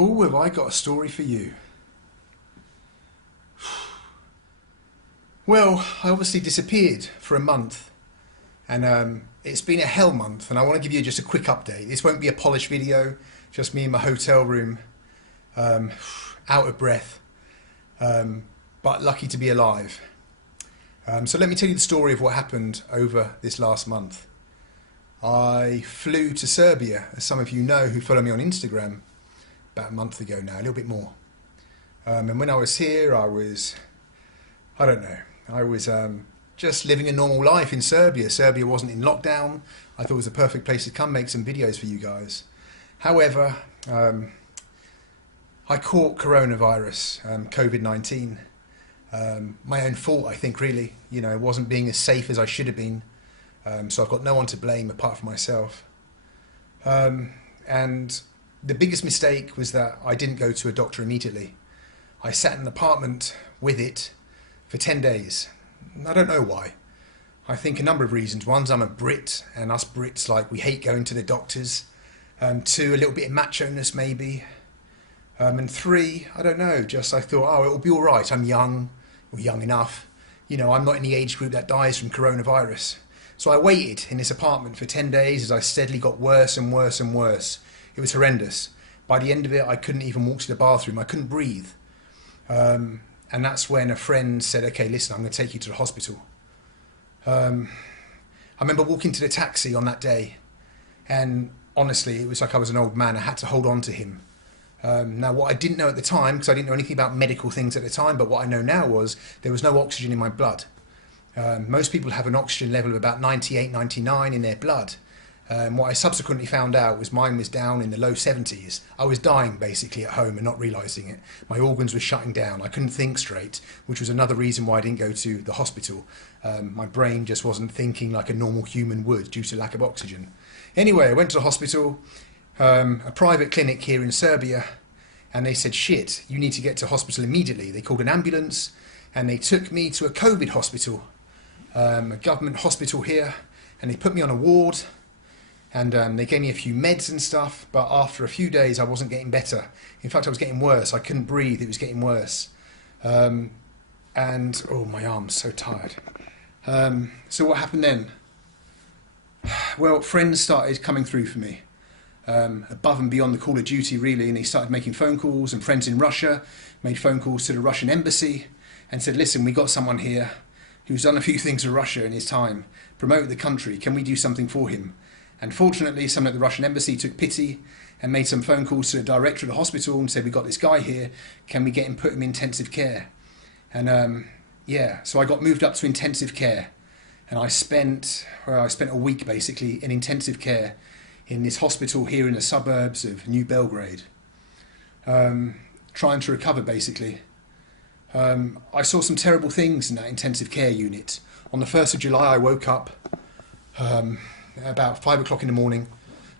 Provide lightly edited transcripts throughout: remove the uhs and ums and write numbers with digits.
Oh, have I got a story for you? Well, I obviously disappeared for a month, and it's been a hell month, and I want to give you just a quick update. This won't be a polished video, just me in my hotel room, um, out of breath, but lucky to be alive. So let me tell you the story of what happened over this last month. I flew to Serbia, as some of you know who follow me on Instagram, about a month ago now, a little bit more. And when I was here, I was just living a normal life in Serbia. Serbia wasn't in lockdown. I thought it was a perfect place to come make some videos for you guys. However, I caught coronavirus, COVID-19. My own fault, I think, really. You know, wasn't being as safe as I should have been. So I've got no one to blame apart from myself. And the biggest mistake was that I didn't go to a doctor immediately. I sat in an apartment with it for 10 days. I don't know why. I think a number of reasons. One's I'm a Brit, and us Brits, like, we hate going to the doctors. Two, a little bit of macho-ness maybe. And three, I don't know, just I thought, oh, it'll be all right. I'm young, or young enough. You know, I'm not in the age group that dies from coronavirus. So I waited in this apartment for 10 days as I steadily got worse and worse and worse. It was horrendous. By the end of it, I couldn't even walk to the bathroom. I couldn't breathe. And that's when a friend said, okay, listen, I'm going to take you to the hospital. I remember walking to the taxi on that day, and honestly, it was like I was an old man. I had to hold on to him. Now, what I didn't know at the time, because I didn't know anything about medical things at the time, but what I know now was there was no oxygen in my blood. Most people have an oxygen level of about 98, 99 in their blood. What I subsequently found out was mine was down in the low 70s. I was dying basically at home and not realising it. My organs were shutting down. I couldn't think straight, which was another reason why I didn't go to the hospital. My brain just wasn't thinking like a normal human would due to lack of oxygen. Anyway, I went to the hospital, a private clinic here in Serbia, and they said, shit, you need to get to hospital immediately. They called an ambulance and they took me to a COVID hospital, a government hospital here, and they put me on a ward. And they gave me a few meds and stuff, but after a few days I wasn't getting better. In fact, I was getting worse. I couldn't breathe. It was getting worse. And, oh, my arm's so tired. So what happened then? Well, friends started coming through for me, above and beyond the call of duty, really, and they started making phone calls, and friends in Russia made phone calls to the Russian embassy and said, listen, we got someone here who's done a few things for Russia in his time, promoted the country. Can we do something for him? And fortunately, someone at the Russian embassy took pity and made some phone calls to the director of the hospital and said, we got this guy here, can we get him, put him in intensive care? And yeah, so I got moved up to intensive care. And I spent a week basically in intensive care in this hospital here in the suburbs of New Belgrade, trying to recover basically. I saw some terrible things in that intensive care unit. On the 1st of July, I woke up about 5 o'clock in the morning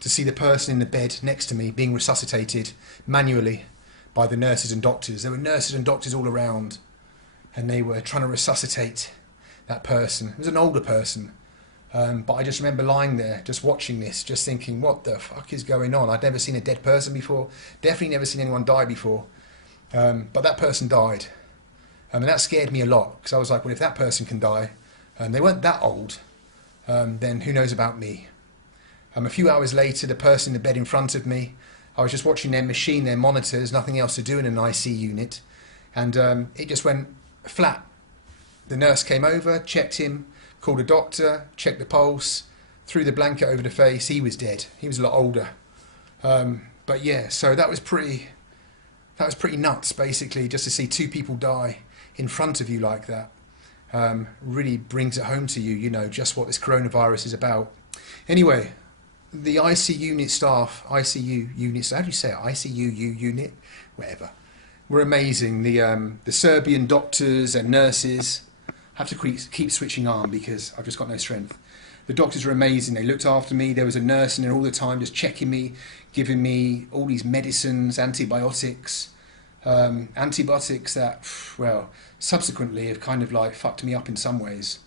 to see the person in the bed next to me being resuscitated manually by the nurses and doctors. There were nurses and doctors all around, and they were trying to resuscitate that person. It was an older person, but I just remember lying there, just watching this, just thinking, what the fuck is going on? I'd never seen a dead person before, definitely never seen anyone die before, but that person died. And that scared me a lot, because I was like, well, if that person can die, and they weren't that old, then who knows about me. A few hours later, the person in the bed in front of me, I was just watching their machine, their monitors, nothing else to do in an IC unit, and it just went flat. The nurse came over, checked him, called a doctor, checked the pulse, threw the blanket over the face. He was dead. He was a lot older. But yeah, so that was pretty nuts, basically, just to see two people die in front of you like that. Really brings it home to you, you know, just what this coronavirus is about. Anyway, the ICU unit staff, how do you say it? ICU unit, whatever, were amazing. The Serbian doctors and nurses, I have to keep switching arm because I've just got no strength. The doctors were amazing. They looked after me. There was a nurse in there all the time, just checking me, giving me all these medicines, antibiotics that, well, subsequently have kind of like fucked me up in some ways,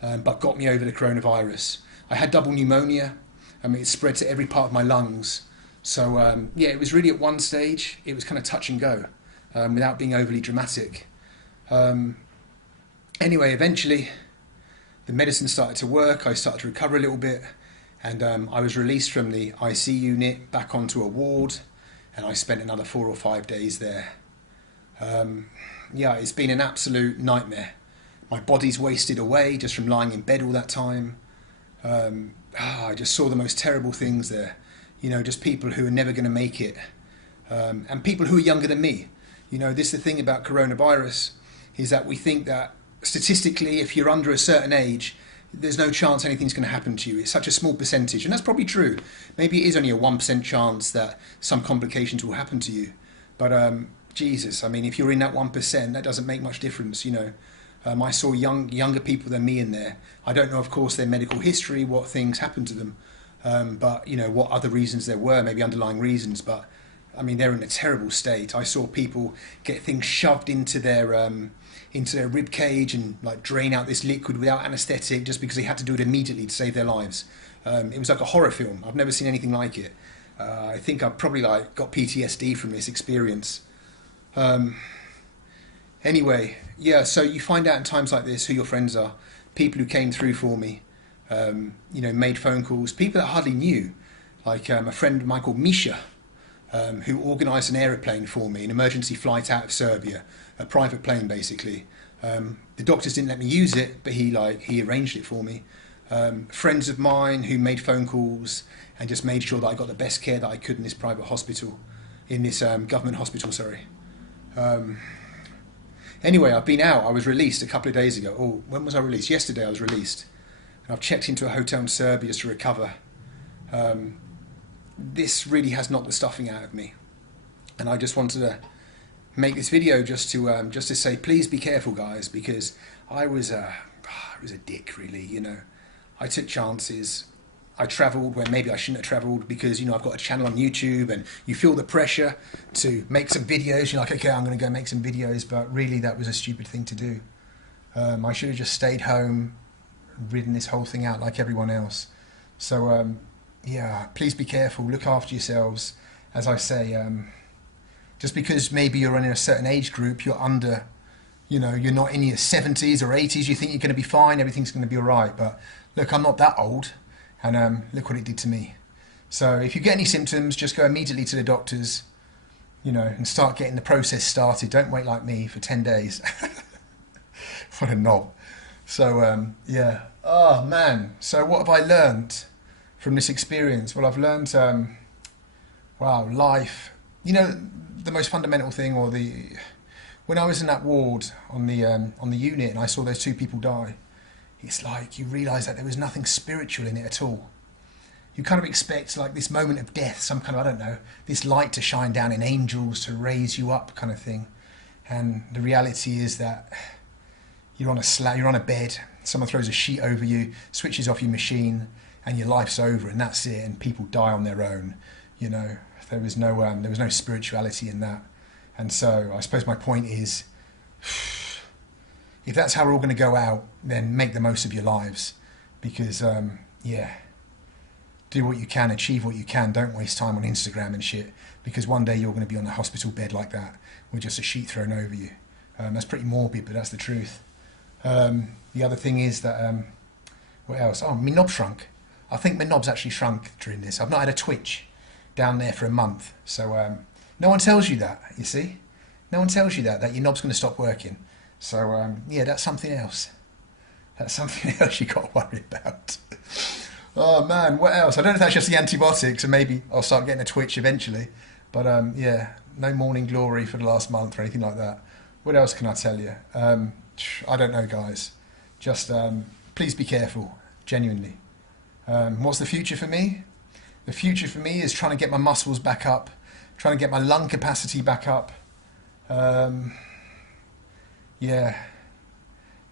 but got me over the coronavirus. I had double pneumonia. I mean, it spread to every part of my lungs. So yeah, it was really at one stage, it was kind of touch and go, without being overly dramatic. Anyway, eventually the medicine started to work, I started to recover a little bit, and I was released from the IC unit back onto a ward, and I spent another 4 or 5 days there. Yeah, it's been an absolute nightmare. My body's wasted away just from lying in bed all that time. I just saw the most terrible things there. You know, just people who are never going to make it, and people who are younger than me. You know, this is the thing about coronavirus, is that we think that statistically, if you're under a certain age, there's no chance anything's going to happen to you. It's such a small percentage, and that's probably true. Maybe it is only a 1% chance that some complications will happen to you. But Jesus, I mean, if you're in that 1%, that doesn't make much difference, you know. I saw younger people than me in there. I don't know, of course, their medical history, what things happened to them, but, you know, what other reasons there were, maybe underlying reasons. But, I mean, they're in a terrible state. I saw people get things shoved into their rib cage and, like, drain out this liquid without anaesthetic just because they had to do it immediately to save their lives. It was like a horror film. I've never seen anything like it. I think I've probably, like, got PTSD from this experience. Anyway, yeah, so you find out in times like this who your friends are, people who came through for me, you know, made phone calls, people that I hardly knew, like a friend of mine called Misha, who organised an aeroplane for me, an emergency flight out of Serbia, a private plane basically. The doctors didn't let me use it, but he arranged it for me. Friends of mine who made phone calls and just made sure that I got the best care that I could in this private hospital, in this government hospital, sorry. Anyway, I've been out. I was released a couple of days ago. Oh, when was I released? Yesterday I was released. And I've checked into a hotel in Serbia to recover. This really has knocked the stuffing out of me. And I just wanted to make this video just to say, please be careful, guys, because I was a dick, really, you know. I took chances. I travelled where maybe I shouldn't have travelled because, you know, I've got a channel on YouTube and you feel the pressure to make some videos. You're like, okay, I'm going to go make some videos, but really that was a stupid thing to do. I should have just stayed home, ridden this whole thing out like everyone else. So, yeah, please be careful, look after yourselves. As I say, just because maybe you're in a certain age group, you're under, you know, you're not in your 70s or 80s, you think you're going to be fine, everything's going to be all right. But look, I'm not that old. And look what it did to me. So if you get any symptoms, just go immediately to the doctors, you know, and start getting the process started. Don't wait like me for 10 days. What a knob. So, yeah. Oh, man. So what have I learned from this experience? Well, I've learned, wow, life. You know, the most fundamental thing, when I was in that ward on the unit and I saw those 2 people die, it's like you realise that there was nothing spiritual in it at all. You kind of expect like this moment of death, some kind of, I don't know, this light to shine down in angels to raise you up kind of thing. And the reality is that you're on a bed, someone throws a sheet over you, switches off your machine, and your life's over, and that's it, and people die on their own. You know, there was no spirituality in that. And so I suppose my point is, if that's how we're all going to go out, then make the most of your lives. Because, yeah, do what you can, achieve what you can. Don't waste time on Instagram and shit. Because one day you're going to be on a hospital bed like that with just a sheet thrown over you. That's pretty morbid, but that's the truth. The other thing is that, what else? Oh, my knob shrunk. I think my knob's actually shrunk during this. I've not had a twitch down there for a month. So no one tells you that, you see? No one tells you that your knob's going to stop working. So, yeah, that's something else. That's something else you got to worry about. Oh, man, what else? I don't know if that's just the antibiotics, and maybe I'll start getting a twitch eventually. But, yeah, no morning glory for the last month or anything like that. What else can I tell you? I don't know, guys. Just please be careful, genuinely. What's the future for me? The future for me is trying to get my muscles back up, trying to get my lung capacity back up. Yeah,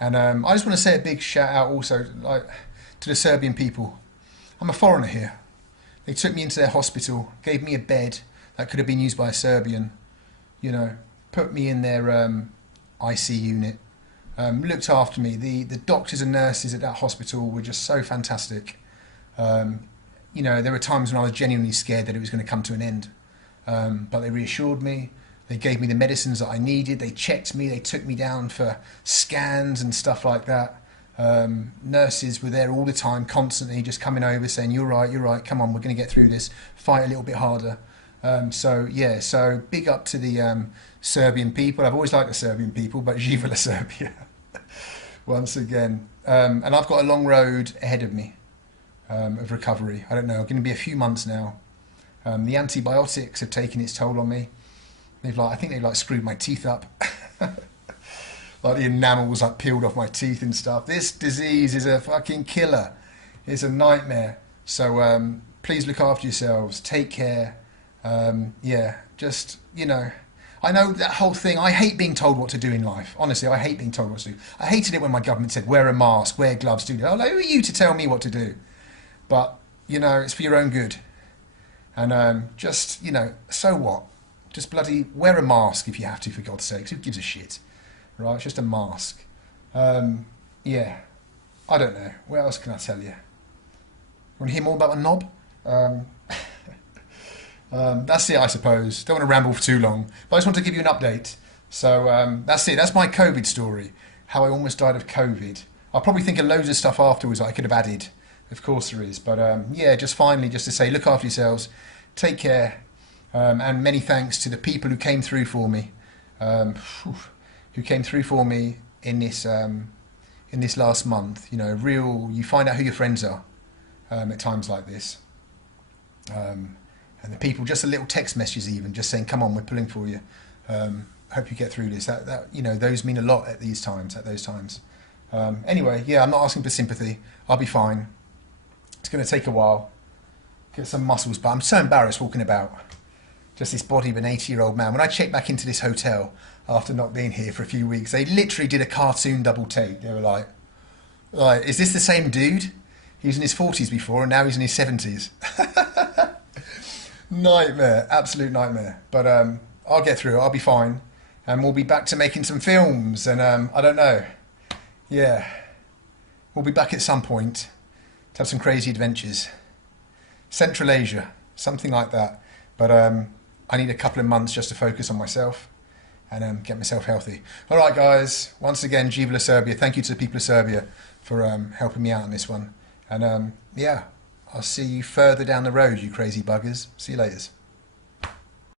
and I just want to say a big shout out also to the Serbian people. I'm a foreigner here. They took me into their hospital, gave me a bed that could have been used by a Serbian, you know, put me in their IC unit, looked after me. The doctors and nurses at that hospital were just so fantastic. you know, there were times when I was genuinely scared that it was going to come to an end. But they reassured me. They gave me the medicines that I needed. They checked me. They took me down for scans and stuff like that. Nurses were there all the time, constantly just coming over saying, you're right, come on, we're going to get through this, fight a little bit harder. So yeah, so big up to the Serbian people. I've always liked the Serbian people, but Živela Serbia once again. And I've got a long road ahead of me of recovery. I don't know, it's going to be a few months now. The antibiotics have taken its toll on me. I think they've screwed my teeth up. Like the enamel was peeled off my teeth and stuff. This disease is a fucking killer. It's a nightmare. So please look after yourselves. Take care. Yeah, just, you know, I know that whole thing. I hate being told what to do in life. Honestly, I hate being told what to do. I hated it when my government said, wear a mask, wear gloves, do that. Oh, who are you to tell me what to do? But, you know, it's for your own good. And just, you know, so what? Just bloody wear a mask if you have to, for God's sakes. Who gives a shit? Right, it's just a mask. Yeah, I don't know. What else can I tell you? Want to hear more about my knob? That's it, I suppose. Don't want to ramble for too long, but I just want to give you an update. So that's it. That's my COVID story. How I almost died of COVID. I'll probably think of loads of stuff afterwards that I could have added. Of course there is. But yeah, just finally, just to say, look after yourselves. Take care. And many thanks to the people who came through for me. Who came through for me in this last month. You know, you find out who your friends are at times like this. And the people, just a little text messages even, just saying, come on, we're pulling for you. Hope you get through this. That you know, those mean a lot at those times. Anyway, yeah, I'm not asking for sympathy. I'll be fine. It's going to take a while. Get some muscles, but I'm so embarrassed walking about. Just this body of an 80-year-old man. When I checked back into this hotel after not being here for a few weeks, they literally did a cartoon double take. They were like, is this the same dude? He was in his 40s before and now he's in his 70s. Nightmare, absolute nightmare. But I'll get through it, I'll be fine. And we'll be back to making some films and I don't know. Yeah, we'll be back at some point to have some crazy adventures. Central Asia, something like that. But I need a couple of months just to focus on myself and get myself healthy. All right, guys. Once again, Živela Serbia. Thank you to the people of Serbia for helping me out on this one. And yeah, I'll see you further down the road, you crazy buggers. See you later.